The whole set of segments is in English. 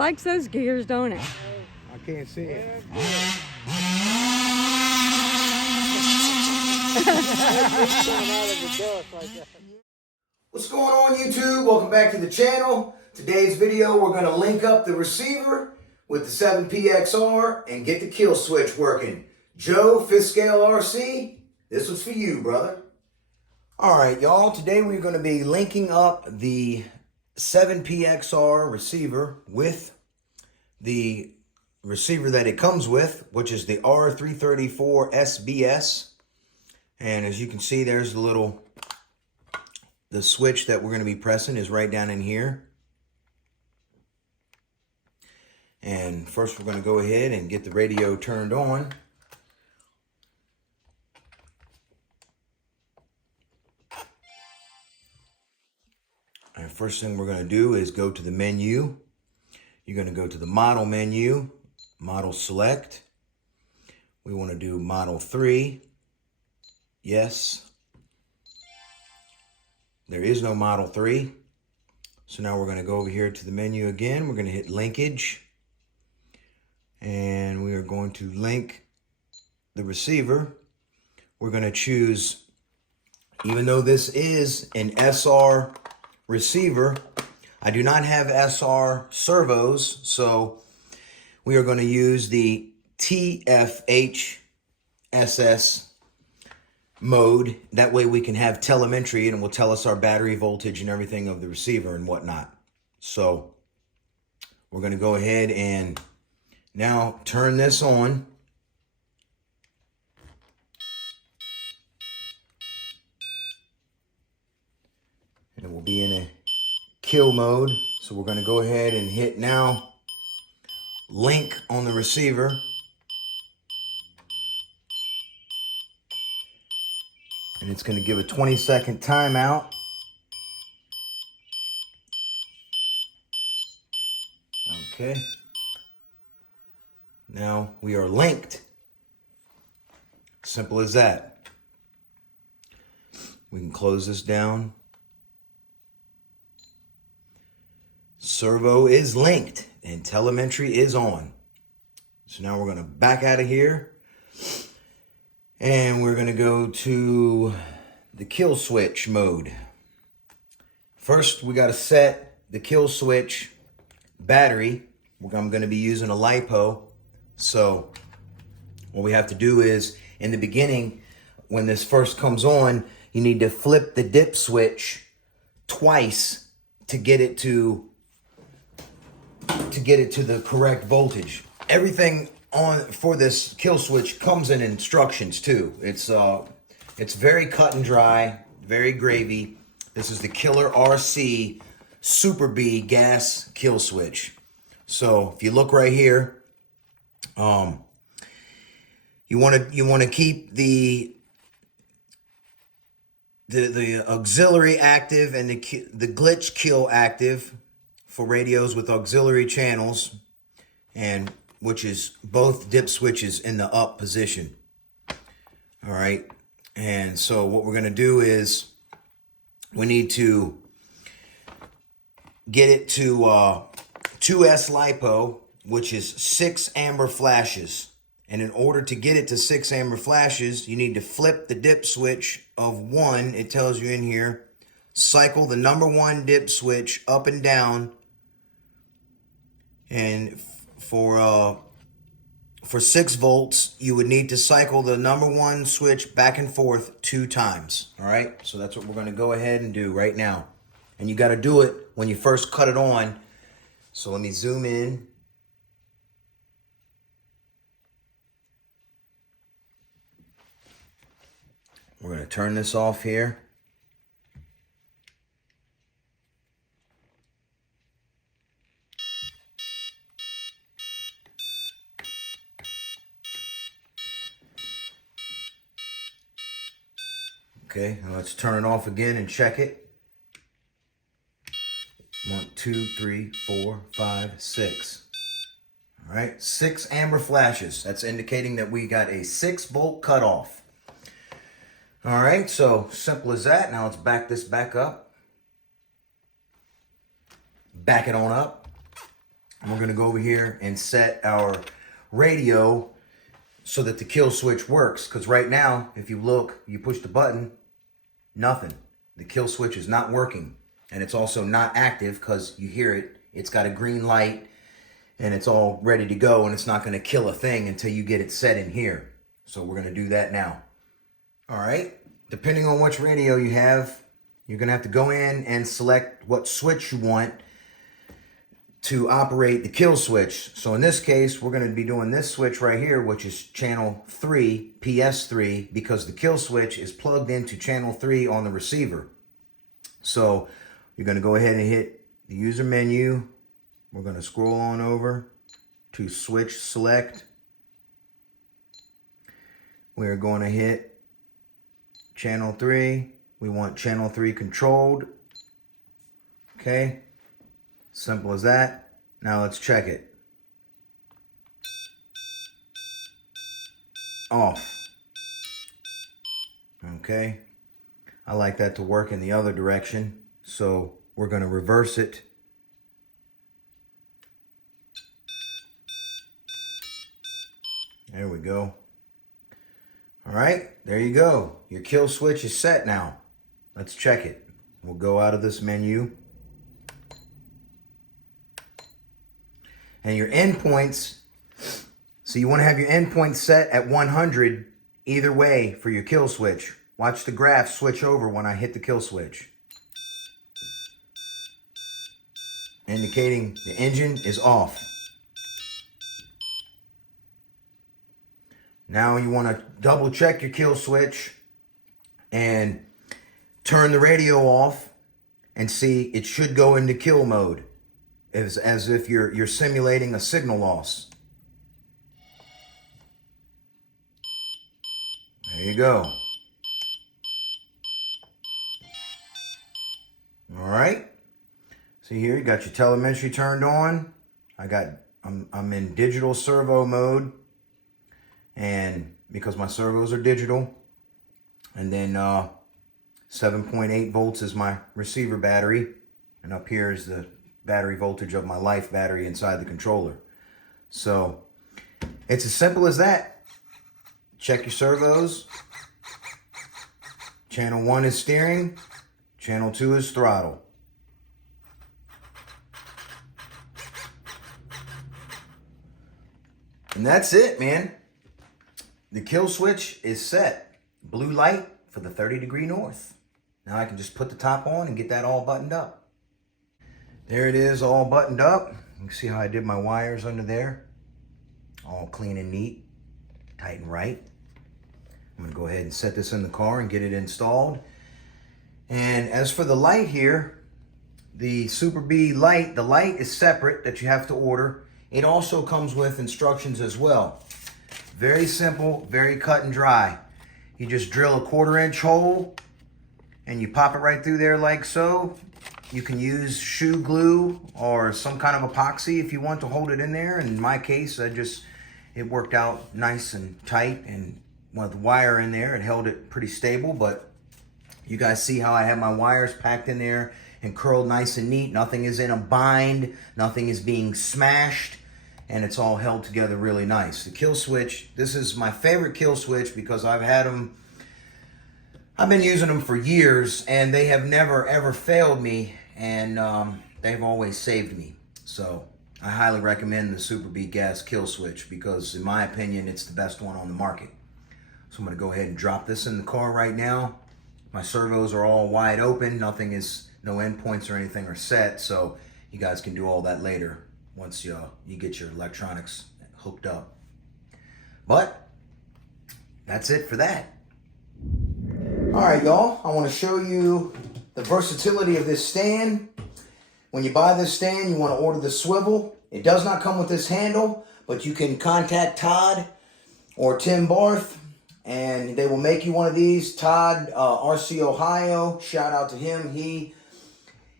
likes those gears, don't it? I can't see it. What's going on, YouTube? Welcome back to the channel. Today's video, we're going to link up the receiver with the 7PXR and get the kill switch working. Joe, 5th Scale RC, this was for you, brother. All right, y'all. Today we're going to be linking up the 7PXR receiver with the receiver that it comes with, which is the R334 SBS. And as you can see, there's the switch that we're going to be pressing is right down in here. And first we're going to go ahead and get the radio turned on. And first thing we're going to do is go to the menu. You're going to go to the model menu, model select. We want to do model 3. Yes. There is no model 3. So now we're going to go over here to the menu again. We're going to hit linkage. And we are going to link the receiver. We're going to choose, even though this is an SR receiver, I do not have SR servos, so we are going to use the TFHSS mode. That way we can have telemetry and it will tell us our battery voltage and everything of the receiver and whatnot. So we're going to go ahead and now turn this on. And it will be in a kill mode. So we're going to go ahead and hit now link on the receiver. And it's going to give a 20-second timeout. Okay. Now we are linked. Simple as that. We can close this down. Servo is linked and telemetry is on. So now we're going to back out of here. And we're going to go to the kill switch mode. First, we got to set the kill switch battery. I'm going to be using a LiPo. So what we have to do is, in the beginning, when this first comes on, you need to flip the dip switch twice to get it to the correct voltage. Everything on for this kill switch comes in instructions too. It's very cut and dry, very gravy. This is the Killer RC Super B gas kill switch. So if you look right here, you want to keep the auxiliary active and the glitch kill active for radios with auxiliary channels, and which is both dip switches in the up position. All right. And so what we're going to do is we need to get it to 2S LiPo, which is 6 amber flashes. And in order to get it to 6 amber flashes, you need to flip the dip switch of 1. It tells you in here, cycle the number 1 dip switch up and down. And for 6 volts, you would need to cycle the number 1 switch back and forth 2 times. All right, so that's what we're going to go ahead and do right now. And you got to do it when you first cut it on. So let me zoom in. We're going to turn this off here. Okay, now let's turn it off again and check it. 1, 2, 3, 4, 5, 6. All right, 6 amber flashes. That's indicating that we got a 6-volt cutoff. All right, so simple as that. Now let's back this back up. Back it on up. And we're going to go over here and set our radio so that the kill switch works. Because right now, if you look, you push the button, nothing. The kill switch is not working. And it's also not active because you hear it. It's got a green light and it's all ready to go, and it's not going to kill a thing until you get it set in here. So we're going to do that now. All right. Depending on which radio you have, you're going to have to go in and select what switch you want to operate the kill switch. So in this case, we're going to be doing this switch right here, which is channel 3, PS3, because the kill switch is plugged into channel 3 on the receiver. So you're going to go ahead and hit the user menu. We're going to scroll on over to switch select. We're going to hit channel 3. We want channel 3 controlled. Okay. Simple as that. Now let's check it. Off. Okay. I like that to work in the other direction. So we're going to reverse it. There we go. All right, there you go. Your kill switch is set now. Let's check it. We'll go out of this menu. And your endpoints, so you want to have your endpoints set at 100 either way for your kill switch. Watch the graph switch over when I hit the kill switch, indicating the engine is off. Now you want to double check your kill switch and turn the radio off and see it should go into kill mode, as if you're simulating a signal loss. There you go. All right. See here, you got your telemetry turned on. I'm in digital servo mode. And because my servos are digital, and then 7.8 volts is my receiver battery, and up here is the battery voltage of my life battery inside the controller. So it's as simple as that. Check your servos. Channel 1 is steering, channel 2 is throttle. And that's it, man. The kill switch is set. Blue light for the 30-degree north. Now I can just put the top on and get that all buttoned up. There it is, all buttoned up. You can see how I did my wires under there. All clean and neat, tight and right. I'm gonna go ahead and set this in the car and get it installed. And as for the light here, the Super B light, the light is separate that you have to order. It also comes with instructions as well. Very simple, very cut and dry. You just drill a 1/4-inch hole and you pop it right through there like so. You can use shoe glue or some kind of epoxy if you want to hold it in there. In my case, it worked out nice and tight, and with the wire in there, it held it pretty stable. But you guys see how I have my wires packed in there and curled nice and neat. Nothing is in a bind, nothing is being smashed, and it's all held together really nice. The kill switch, this is my favorite kill switch because I've been using them for years, and they have never ever failed me, and they've always saved me. So I highly recommend the Super B gas kill switch because in my opinion, it's the best one on the market. So I'm gonna go ahead and drop this in the car right now. My servos are all wide open. No endpoints or anything are set. So you guys can do all that later once you get your electronics hooked up. But that's it for that. All right, y'all, I want to show you the versatility of this stand. When you buy this stand, you want to order the swivel. It does not come with this handle, but you can contact Todd or Tim Barth, and they will make you one of these. Todd, RC Ohio, shout out to him. He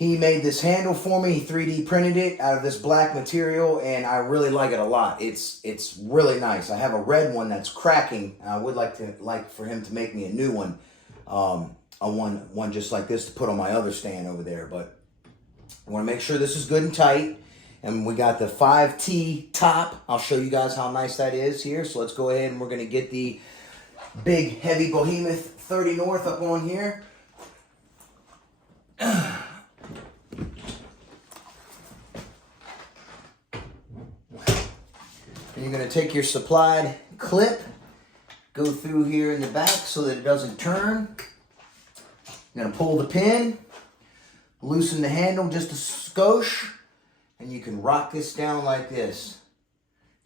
made this handle for me. He 3D printed it out of this black material, and I really like it a lot. It's really nice. I have a red one that's cracking, and I would like for him to make me a new one. One just like this to put on my other stand over there. But I want to make sure this is good and tight. And we got the 5T top. I'll show you guys how nice that is here. So let's go ahead and we're going to get the big heavy behemoth 30 North up on here. And you're going to take your supplied clip, go through here in the back so that it doesn't turn. You're going to pull the pin, loosen the handle just a skosh, and you can rock this down like this.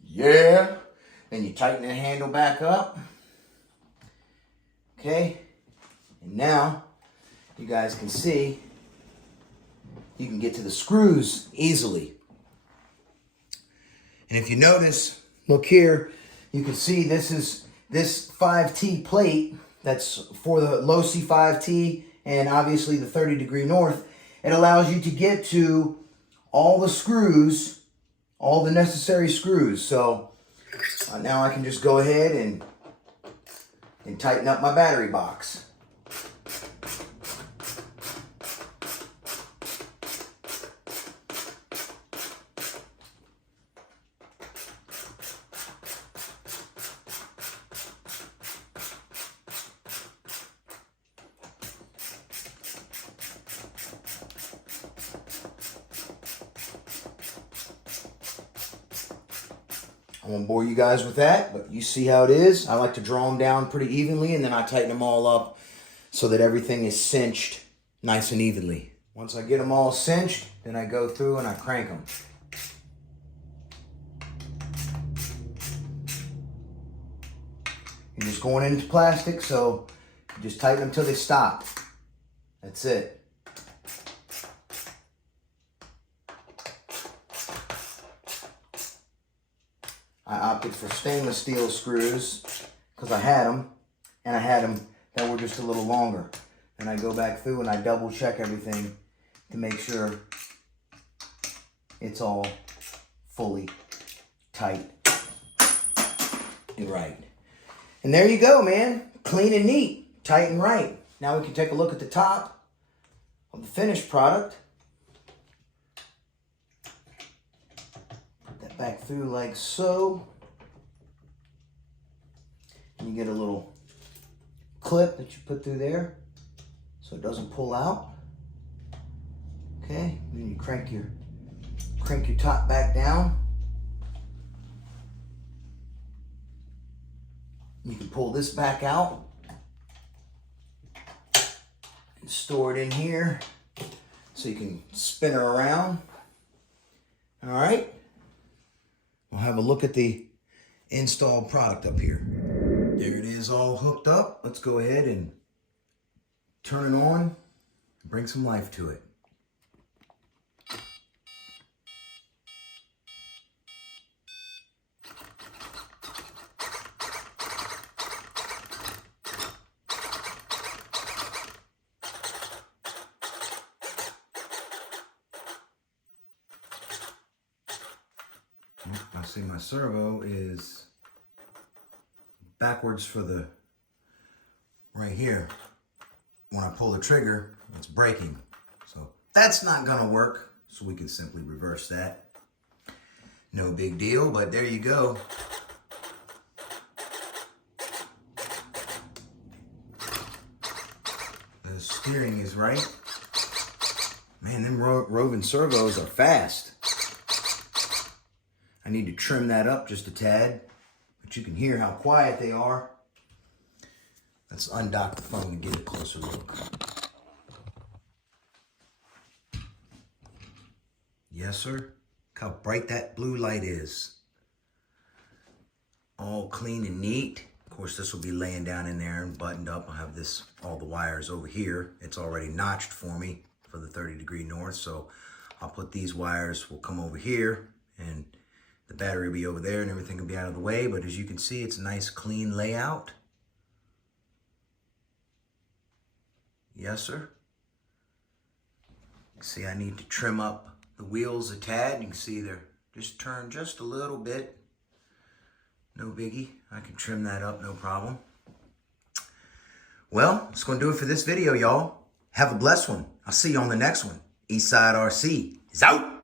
Yeah. Then you tighten the handle back up. Okay. And now, you guys can see, you can get to the screws easily. And if you notice, look here, you can see this 5T plate that's for the low C5T and obviously the 30 degree north. It allows you to get to all the screws, all the necessary screws. So now I can just go ahead and tighten up my battery box. I won't bore you guys with that, but you see how it is. I like to draw them down pretty evenly, and then I tighten them all up so that everything is cinched nice and evenly. Once I get them all cinched, then I go through and I crank them. You're just going into plastic, so you just tighten them till they stop. That's it. I opted for stainless steel screws because I had them, and I had them that were just a little longer. And I go back through and I double check everything to make sure it's all fully tight and right. And there you go, man. Clean and neat, tight and right. Now we can take a look at the top of the finished product. Back through like so. And you get a little clip that you put through there so it doesn't pull out. Okay, then you crank your top back down. You can pull this back out and store it in here so you can spin her around. All right. We'll have a look at the installed product up here. There it is, all hooked up. Let's go ahead and turn it on and bring some life to it. I see my servo is backwards for the right here. When I pull the trigger, it's braking. So that's not gonna work. So we can simply reverse that. No big deal, but there you go. The steering is right. Man, them roving servos are fast. I need to trim that up just a tad, but you can hear how quiet they are. Let's undock the phone and get a closer look. Yes, sir. Look how bright that blue light is. All clean and neat. Of course, this will be laying down in there and buttoned up. I have all the wires over here. It's already notched for me for the 30 degree north. So I'll put these wires, will come over here, and the battery will be over there and everything will be out of the way. But as you can see, it's a nice clean layout. Yes, sir. See, I need to trim up the wheels a tad. You can see they're just turned just a little bit. No biggie. I can trim that up, no problem. Well, that's going to do it for this video, y'all. Have a blessed one. I'll see you on the next one. Eastside RC is out.